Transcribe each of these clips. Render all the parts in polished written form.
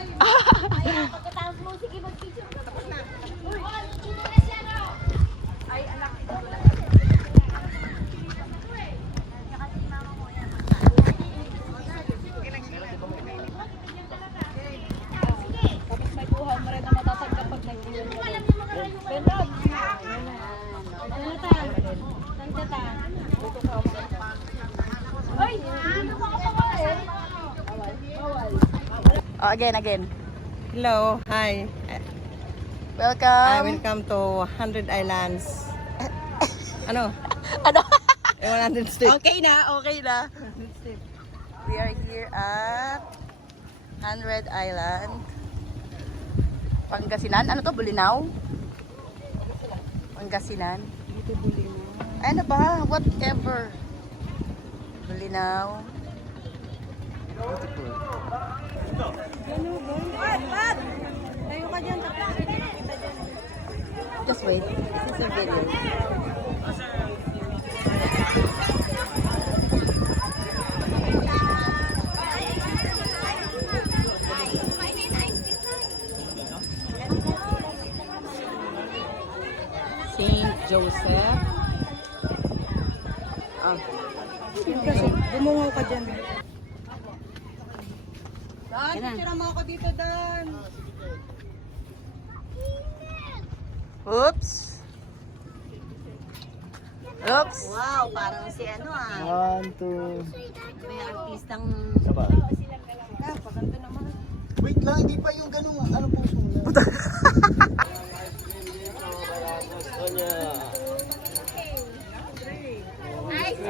Pagkatapos mo, sige mag-picture. Tapos na. Ay, anak. Tapos may buhaw mo rin na matatanggap pag nag-iwan ka rin. Benrob! Ano ta? Saan ka ta? Ay! Ano ka pa eh? Bawal. Oh, again. Hello, hi. Welcome. Welcome to 100 Islands. Ano? Ano? 100 States. Okay na. We are here at 100 Island. Pangasinan. Ano to? Bulinaw? Pangasinan. Dito Bulinaw. Ano ba? Whatever. Bulinaw. Tayo ka dyan, tapos kita dyan. Just wait. This is a video. Saint Joseph. Kasi gumungaw ka dyan. Dan, picture mo ako dito, Dan. Oops. Wow, parang si ano ah. 1, 2. May artistang... Paganda naman. Wait lang, hindi pa yung ganun. Ano po suna?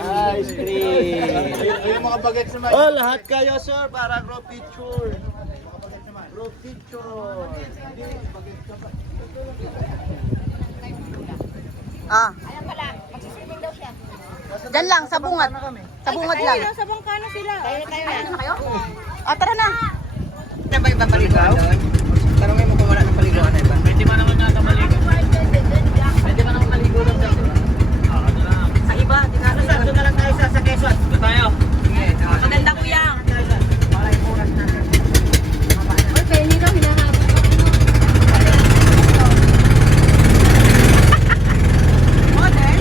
Ice cream! Ayun mga bagets naman. Oh, lahat kayo sir para group picture. Group picture. Ah. Alam pala, magsiswimming daw siya. Diyan lang, sa bungad. Sa bungad lang. Sa bangkano sila. Tayo na kayo? Ah, tara na. Ano ba yung papaligaw? Parang may mukha ng paligaw na iba. Pwede ba naman nata maligo? Pwede ba naman maligo lang dyan? Sa iba, dinasa. Doon na lang tayo sa Quezon. Doon tayo. Sige. Maganda kuya. Para yung oras natin. Oy, penny daw, hinahabol ko. Model.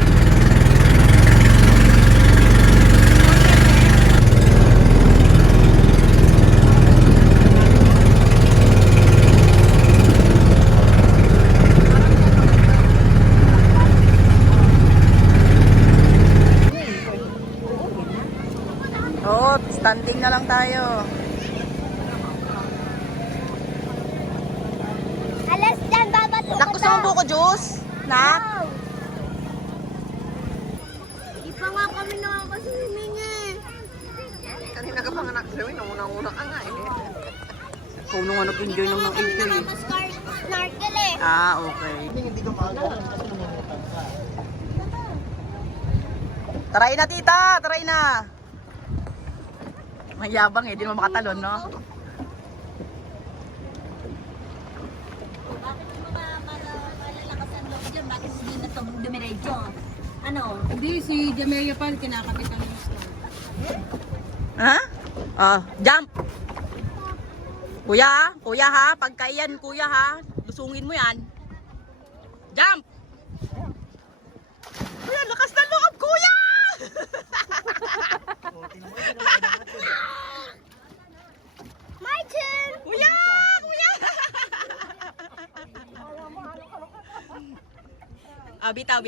Oo, standing na lang tayo. Alas dyan, babato Nak, gusto mo buko juice? Nak? Di pa nga kami nakakaswimming eh. Kanina ka pa nga nakasawin. Unang-una ka nga eh. Kung nung ano enjoy nung nang enjoy. Snorkel eh. Ah, okay. Hindi ka maaga. Try na tita, try na. Mayabang eh, di naman makatalon, no? Bakit yung mga malalakas ang loob dyan? Bakit hindi na ito dumiretso? Ano? Hindi, si Jamelia pa kinakapitan ng snow. Ha? Ah, jump. Kuya ha, pagka yan kuya ha, lusungin mo yan. Jump. Kuya, lakas na loob kuya! My turn! Kuya! Ah, bitaw.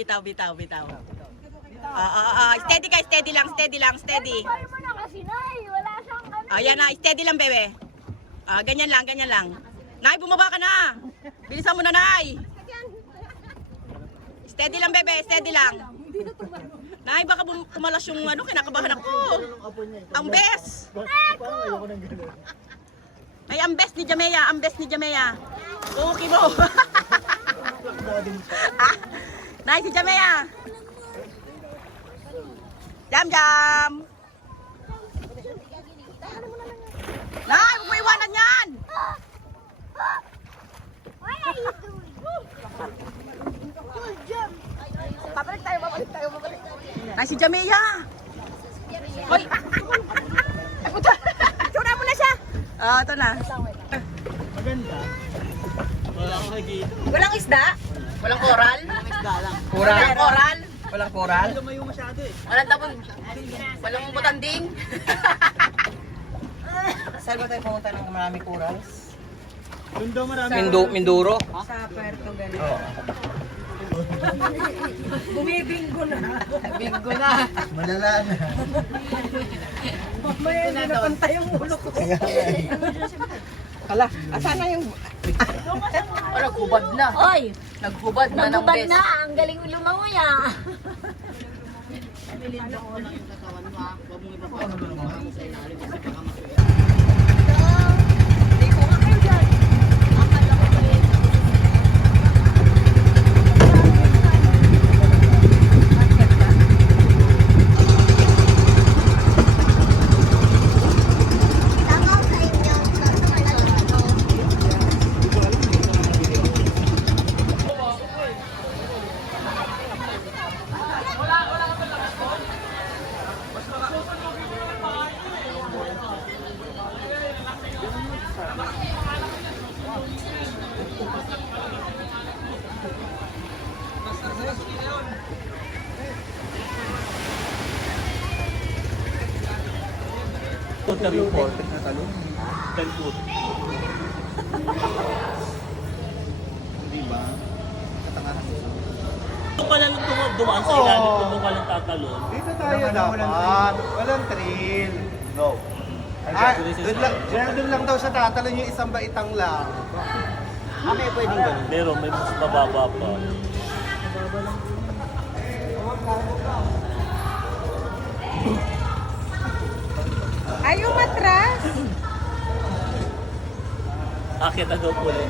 Steady lang. Kaya mo na kasi, Nay. Wala siyang ano. Ayan na, steady lang, bebe. Ah, ganyan lang. Nay, bumaba ka na. Bilisan mo na, Nay. Steady lang, bebe. Steady lang. Nay, baka kumalas yung ano, kinakabahan ako. Ang best. Ay, ang best ni Jamea. Okay mo. Nay, si Jamea. Jam. Nay, huwag mo iwanan yan. What are you doing? Babalik tayo. Nay, si Jamea. Hoy. Ay, puta. Sura mo na siya. Ah, ito na. Maganda. Wala akong nakikita. Walang isda? Walang coral? Coral. Walang coral? Walang coral. Lumayo masyado eh. Walang tabon? Walang butanding? Saan ba tayo pumunta ng maraming corals? Doon daw marami. Minduro? Sa Puerto Galera. Oo. Bumibinggo na. Bingo na. Malala na. Mamaya hindi na pantay ang ulo ko. Hala, asan na yung... Naghubad na. Oy, Naghubad na ng nagubad best. na. Ang galing lumangoy ah. Total report na talong. 10 foot. Di ba? Katangahan mo. Kung ka lang dumaan sa ilalim, kung doon ka lang tatalon. Dito tayo dapat. Walang trail. No. Doon lang daw siya tatalon yung isang baitang lang. May pwedeng ganun. Pero may mas mababa pa. Ay, umatras. Akit na daw po ulit.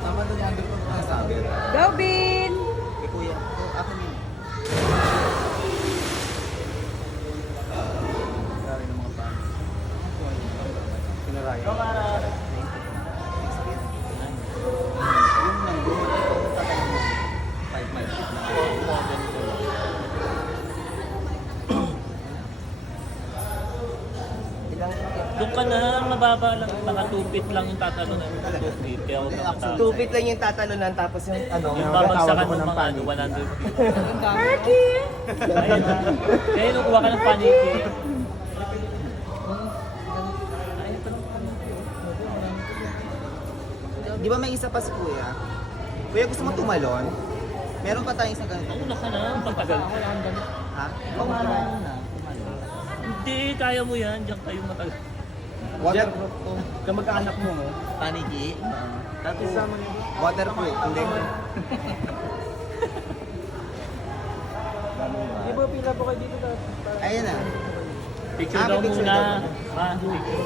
Tama doon yung andun ko nasabi. Go, Bin. Kay kuya. Ako din. Pinaraya ng mga fans. Pinaraya. Yung nandun, 5 miles na. Doon ka na, mababa lang. Mga 2 feet lang yung tatalon. 2 feet. Kaya huwag na mataas. 2 feet lang yung tatalunan tapos yung ano. Yung babagsakan ng mga 100 feet. Ayun. Kaya nung kuha ka ng paniki. Di ba may isa pa si kuya? Kuya, gusto mo tumalon? Meron pa tayong isang ganito. Una ka na, patagal. Ha? Hindi, kaya mo yan. Diyan kayo matagal. Waterproof to. Kamag-anak mo, no? Panigi? Tapos waterproof, hindi. Di ba pila po kayo dito? Ayun na. Picture daw picture muna. daw. Ma, picture.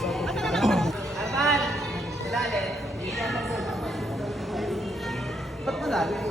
Ba't malalim?